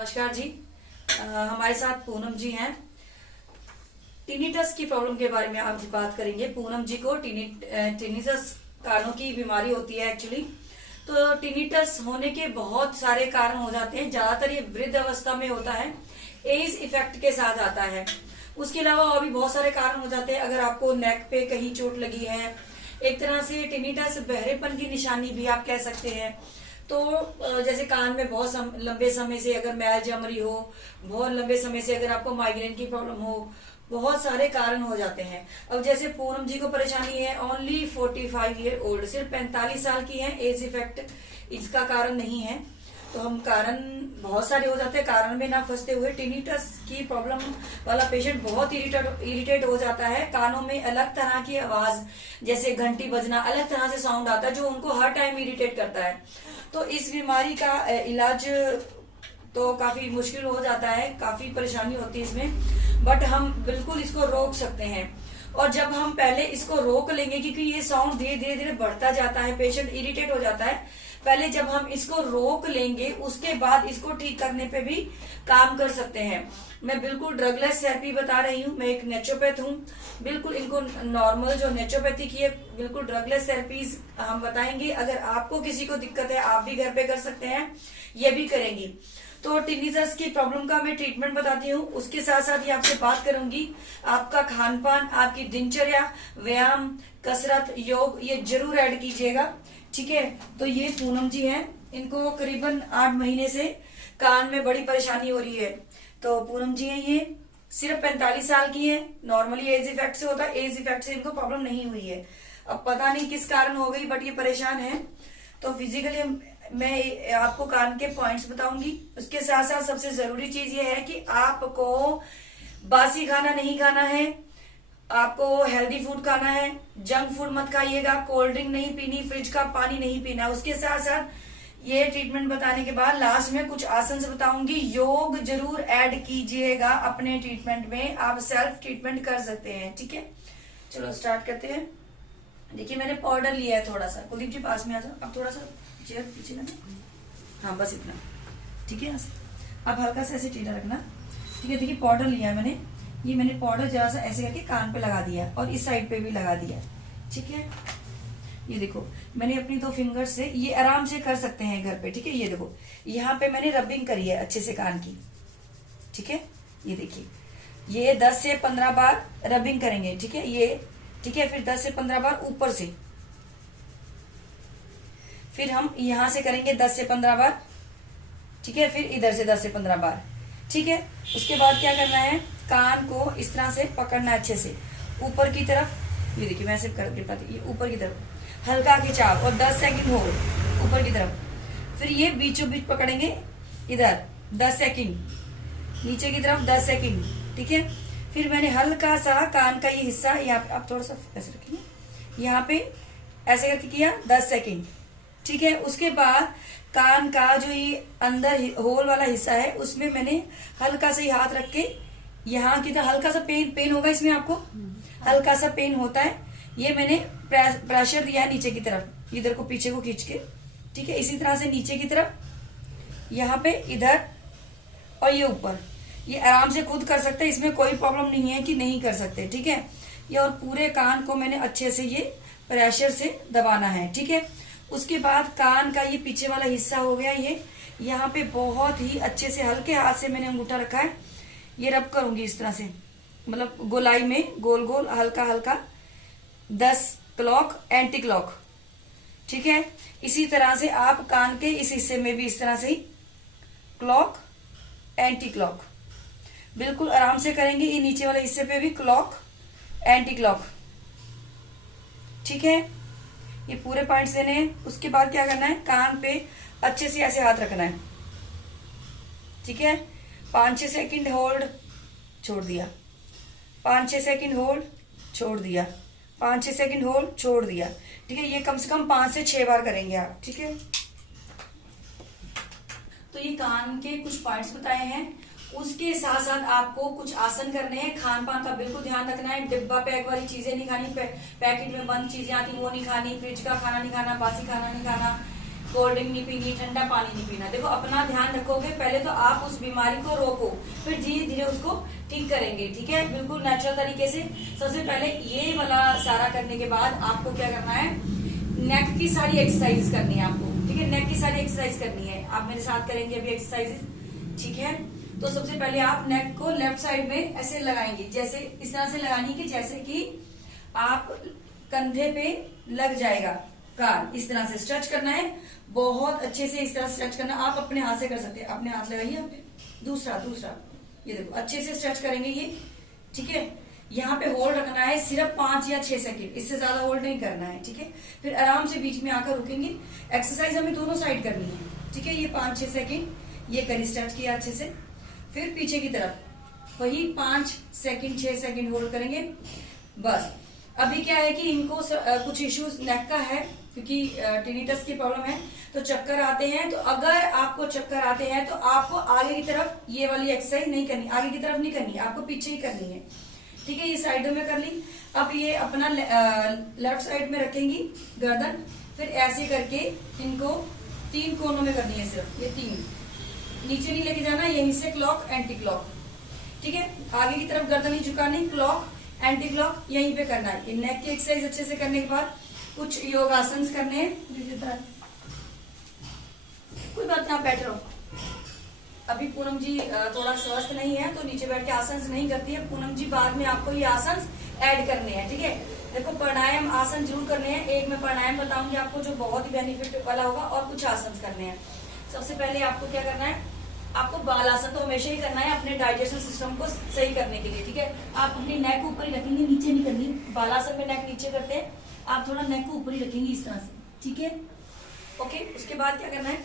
नमस्कार जी। हमारे साथ पूनम जी हैं। टिनिटस की प्रॉब्लम के बारे में आज बात करेंगे। पूनम जी को टिनिटस कानों की बीमारी होती है एक्चुअली। तो टिनिटस होने के बहुत सारे कारण हो जाते हैं। ज्यादातर ये वृद्ध अवस्था में होता है, एज इफेक्ट के साथ आता है। उसके अलावा और भी बहुत सारे कारण हो जाते हैं। अगर आपको नेक पे कहीं चोट लगी है, एक तरह से टिनिटस बहरेपन की निशानी भी आप कह सकते हैं। तो जैसे कान में बहुत लंबे समय से अगर मैल जम रही हो, बहुत लंबे समय से अगर आपको माइग्रेन की प्रॉब्लम हो, बहुत सारे कारण हो जाते हैं। अब जैसे पूनम जी को परेशानी है, ओनली 45 ईयर ओल्ड, सिर्फ 45 साल की है, एज इफेक्ट इसका कारण नहीं है। तो हम कारण बहुत सारे हो जाते हैं, कारण में ना फंसते हुए टिनिटस की प्रॉब्लम वाला पेशेंट बहुत इरिटेट हो जाता है। कानों में अलग तरह की आवाज, जैसे घंटी बजना, अलग तरह से साउंड आता है जो उनको हर टाइम इरिटेट करता है। तो इस बीमारी का इलाज तो काफी मुश्किल हो जाता है, काफी परेशानी होती है इसमें, बट हम बिल्कुल इसको रोक सकते हैं। और जब हम पहले इसको रोक लेंगे, क्योंकि ये साउंड धीरे धीरे धीरे बढ़ता जाता है, पेशेंट इरिटेट हो जाता है, पहले जब हम इसको रोक लेंगे उसके बाद इसको ठीक करने पे भी काम कर सकते हैं। मैं बिल्कुल ड्रगलेस थेरेपी बता रही हूँ। मैं एक नेचुरोपैथ हूँ। बिल्कुल इनको नॉर्मल जो नेचुरोपैथी की है, बिल्कुल ड्रगलेस थेरेपीज हम बताएंगे। अगर आपको किसी को दिक्कत है, आप भी घर पे कर सकते हैं, ये भी करेंगी। तो टिनिटस की प्रॉब्लम का मैं ट्रीटमेंट बताती हूँ। उसके साथ साथ ये आपसे बात करूंगी, आपका खान पान, आपकी दिनचर्या, व्यायाम, कसरत, योग, ये जरूर ऐड कीजिएगा, ठीक है। तो ये पूनम जी हैं, इनको करीबन 8 महीने से कान में बड़ी परेशानी हो रही है। तो पूनम जी हैं, ये सिर्फ 45 साल की है। नॉर्मली एज इफेक्ट से होता है, एज इफेक्ट से इनको प्रॉब्लम नहीं हुई है। अब पता नहीं किस कारण हो गई, बट ये परेशान है। तो फिजिकली मैं आपको कान के पॉइंट्स बताऊंगी। उसके साथ साथ सबसे जरूरी चीज ये है कि आपको बासी खाना नहीं खाना है, आपको हेल्दी फूड खाना है, जंक फूड मत खाइएगा, कोल्ड ड्रिंक नहीं पीनी, फ्रिज का पानी नहीं पीना। उसके साथ साथ ये ट्रीटमेंट बताने के बाद लास्ट में कुछ आसन बताऊंगी। योग जरूर ऐड कीजिएगा अपने ट्रीटमेंट में, आप सेल्फ ट्रीटमेंट कर सकते हैं, ठीक है। चलो स्टार्ट करते हैं। देखिए मैंने पाउडर लिया है थोड़ा सा। कुलदीप जी पास में आ जाओ, अब थोड़ा सा चेयर पीछे करना, हाँ बस इतना, ठीक है। यहाँ से अब हल्का सा ऐसे टेढ़ा रखना, ठीक है। देखिए पाउडर लिया है मैंने, ये मैंने पाउडर जरा सा ऐसे करके कान पे लगा दिया और इस साइड पे भी लगा दिया, ठीक है। ये देखो मैंने अपनी 2 फिंगर से, ये आराम से कर सकते हैं घर पे, ठीक है। ये देखो यहाँ पे मैंने रबिंग करी है अच्छे से कान की, ठीक है। ये देखिए ये 10 से 15 बार रबिंग करेंगे, ठीक है। ये ठीक है, फिर 10 से 15 बार ऊपर से, फिर हम यहां से करेंगे 10 से 15 बार, ठीक है। फिर इधर से 10 से 15 बार, ठीक है। उसके बाद क्या करना है, कान को इस तरह से पकड़ना अच्छे से ऊपर की तरफ। ये देखिए मैं ऐसे कर पाती, ये ऊपर की तरफ हल्का खिंचाव और 10 सेकंड होल्ड ऊपर की तरफ। फिर ये बीचों बीच पकड़ेंगे इधर 10 सेकंड, नीचे की तरफ 10 सेकंड, ठीक है। फिर मैंने हल्का सा कान का ये हिस्सा यहाँ पे, आप थोड़ा सा ऐसे रखेंगे, यहाँ पे ऐसे करके किया 10 सेकंड, ठीक है। उसके बाद कान का जो ये अंदर होल वाला हिस्सा है, उसमें मैंने हल्का सा हाथ रख के यहाँ की तरफ, हल्का सा पेन होगा इसमें, आपको हल्का सा पेन होता है। ये मैंने प्रेशर दिया है नीचे की तरफ, इधर को पीछे को खींच के, ठीक है। इसी तरह से नीचे की तरफ, यहाँ पे, इधर और ये ऊपर, ये आराम से खुद कर सकते हैं, इसमें कोई प्रॉब्लम नहीं है कि नहीं कर सकते, ठीक है। ये और पूरे कान को मैंने अच्छे से ये प्रेशर से दबाना है, ठीक है। उसके बाद कान का ये पीछे वाला हिस्सा हो गया, ये यहाँ पे बहुत ही अच्छे से हल्के हाथ से मैंने अंगूठा रखा है, ये रब करूंगी इस तरह से, मतलब गोलाई में गोल गोल हल्का हल्का 10 क्लॉक एंटी क्लॉक, ठीक है। इसी तरह से आप कान के इस हिस्से में भी इस तरह से ही क्लॉक एंटी क्लॉक बिल्कुल आराम से करेंगे। ये नीचे वाले हिस्से पे भी क्लॉक एंटी क्लॉक, ठीक है। ये पूरे पॉइंट्स देने हैं। उसके बाद क्या करना है, कान पे अच्छे से ऐसे हाथ रखना है, ठीक है। 5-6 सेकंड होल्ड, छोड़ दिया, 5-6 सेकंड होल्ड, छोड़ दिया, 5-6 सेकंड होल्ड, छोड़ दिया, ठीक है। ये कम से कम 5 से 6 बार करेंगे आप, ठीक है। तो ये कान के कुछ पॉइंट्स बताए हैं। उसके साथ साथ आपको कुछ आसन करने हैं। खान पान का बिल्कुल ध्यान रखना है। डिब्बा पैक वाली चीजें नहीं खानी, पैकेट में बंद चीजें आती वो नहीं खानी, फ्रिज का खाना नहीं खाना, बासी खाना नहीं खाना, कोल्ड ड्रिंक नहीं पीनी, ठंडा पानी नहीं पीना। देखो अपना ध्यान रखोगे, पहले तो आप उस बीमारी को रोको, फिर धीरे धीरे उसको ठीक करेंगे। ठीक है, बिल्कुल नेचुरल तरीके से। सबसे पहले ये वाला सारा करने के बाद आपको क्या करना है, नेक की सारी एक्सरसाइज करनी है आपको। ठीक है, नेक की सारी एक्सरसाइज करनी है, आप मेरे साथ करेंगे अभी एक्सरसाइज। ठीक है, तो सबसे पहले आप नेक को लेफ्ट साइड में ऐसे लगाएंगे, जैसे इस तरह से लगानी कि जैसे कि आप कंधे पे लग जाएगा कान, इस तरह से स्ट्रेच करना है, बहुत अच्छे से इस तरह स्ट्रेच करना। आप अपने हाथ से कर सकते हैं, अपने हाथ लगाइए, अपने दूसरा ये देखो अच्छे से स्ट्रेच करेंगे ये। ठीक है, यहाँ पे होल्ड रखना है सिर्फ 5 या 6 सेकंड, इससे ज्यादा होल्ड नहीं करना है। ठीक है, फिर आराम से बीच में आकर रुकेंगे। एक्सरसाइज हमें दोनों साइड करनी है। ठीक है, ये 5-6 सेकंड ये करी, स्ट्रेच किया अच्छे से, फिर पीछे की तरफ वही 5 सेकंड 6 सेकंड होल्ड करेंगे बस। अभी क्या है कि इनको कुछ इश्यूज नेक का है, क्योंकि टिनिटस की प्रॉब्लम है, तो चक्कर आते हैं। तो अगर आपको चक्कर आते हैं तो आपको आगे की तरफ ये वाली एक्सरसाइज नहीं करनी, आगे की तरफ नहीं करनी है, आपको पीछे ही करनी है। ठीक है, ये साइडों में कर ली। अब ये अपना लेफ्ट साइड में रखेंगी गर्दन, फिर ऐसे करके इनको 3 कोनों में करनी है, सिर्फ ये 3, नीचे नहीं लेके जाना, यहीं से क्लॉक एंटी क्लॉक। ठीक है, आगे की तरफ गर्दन नहीं झुकानी, क्लॉक एंटी क्लॉक यहीं पे करना है। नेक की एक्सरसाइज अच्छे से करने के बाद कुछ योगासन करने हैं। कोई बात ना, बैठ रहो। अभी पूनम जी थोड़ा स्वस्थ नहीं है तो नीचे बैठ के आसन नहीं करती है। पूनम जी बाद में आपको ये आसन ऐड करने हैं। ठीक है, देखो प्राणायाम आसन जरूर करने हैं। एक मैं प्राणायाम बताऊंगी आपको जो बहुत ही बेनिफिट वाला होगा, और कुछ आसन करने हैं। सबसे पहले आपको क्या करना है, आपको बालासन तो हमेशा ही करना है अपने डाइजेशन सिस्टम को सही करने के लिए। ठीक है, आप अपनी नेक ऊपर ही रखेंगे, नीचे नहीं करनी। बालासन में नेक नीचे करते हैं, आप थोड़ा नेक को ऊपर ही रखेंगे इस तरह से। ठीक है, ओके। उसके बाद क्या करना है,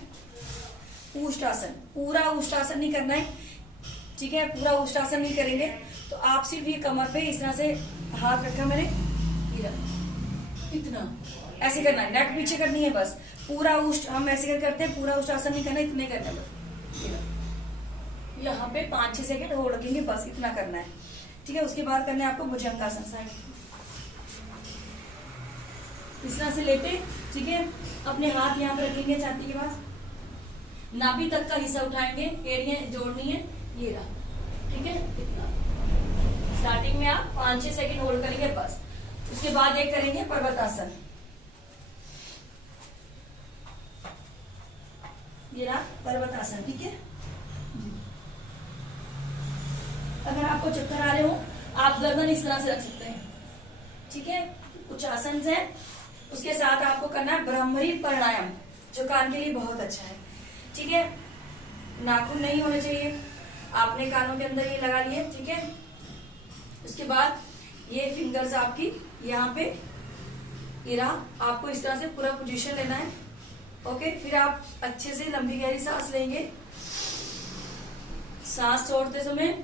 उष्टासन। पूरा उष्टासन नहीं करना है। ठीक है, पूरा उष्टासन नहीं करेंगे तो आप सिर्फ ये कमर पे इस तरह से हाथ रखा मैंने, इतना ऐसे करना है, नेक पीछे करनी है बस। पूरा उष्ट हम ऐसे करते हैं, पूरा उष्टासन नहीं करना, इतने करना है बस। यहाँ पे 5-6 सेकंड होल्ड रखेंगे बस, इतना करना है। ठीक है, उसके बाद करना है आपको भुजंगासन साइड, इस तरह से लेटे। ठीक है, अपने हाथ यहाँ पे रखेंगे छाती के पास, नाभि तक का हिस्सा उठाएंगे, एड़ियां जोड़नी है, ये रहा। ठीक है, इतना स्टार्टिंग में आप 5-6 सेकंड होल्ड करेंगे बस। उसके बाद एक करेंगे पर्वतासन, ये रहा पर्वतासन। ठीक है, अगर आपको चक्कर आ रहे हो आप गर्दन इस तरह से रख सकते हैं। ठीक है, कुछ आसन है। उसके साथ आपको करना है ब्रह्मरी प्राणायाम, जो कान के लिए बहुत अच्छा है। ठीक है, नाखून नहीं होने चाहिए, आपने कानों के अंदर ये लगा लिए। ठीक है, उसके बाद ये फिंगर्स आपकी यहाँ पे इरा, आपको इस तरह से पूरा पोजीशन लेना है। ओके, फिर आप अच्छे से लंबी गहरी सांस लेंगे। सांस छोड़ते समय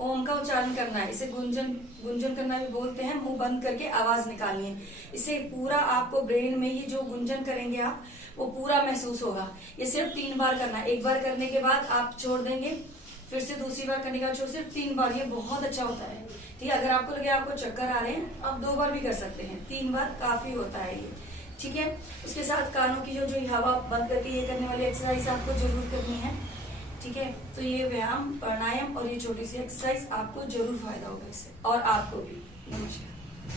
ओम का उच्चारण करना है। इसे गुंजन करना भी बोलते हैं। मुंह बंद करके आवाज निकालनी है। इसे पूरा आपको ब्रेन में ये जो गुंजन करेंगे आप, वो पूरा महसूस होगा। ये सिर्फ 3 बार करना है। एक बार करने के बाद आप छोड़ देंगे, फिर से दूसरी बार करने के बाद छोड़, सिर्फ 3 बार। ये बहुत अच्छा होता है। ठीक है, अगर आपको लगे आपको चक्कर आ रहे हैं, आप 2 बार भी कर सकते हैं, 3 बार काफी होता है ये। ठीक है, उसके साथ कानों की जो हवा बंद करके ये करने वाली एक्सरसाइज आपको जरूर करनी है। ठीक है, तो ये व्यायाम, प्राणायाम और ये छोटी सी एक्सरसाइज आपको जरूर फायदा होगा इससे, और आपको भी। नमस्कार।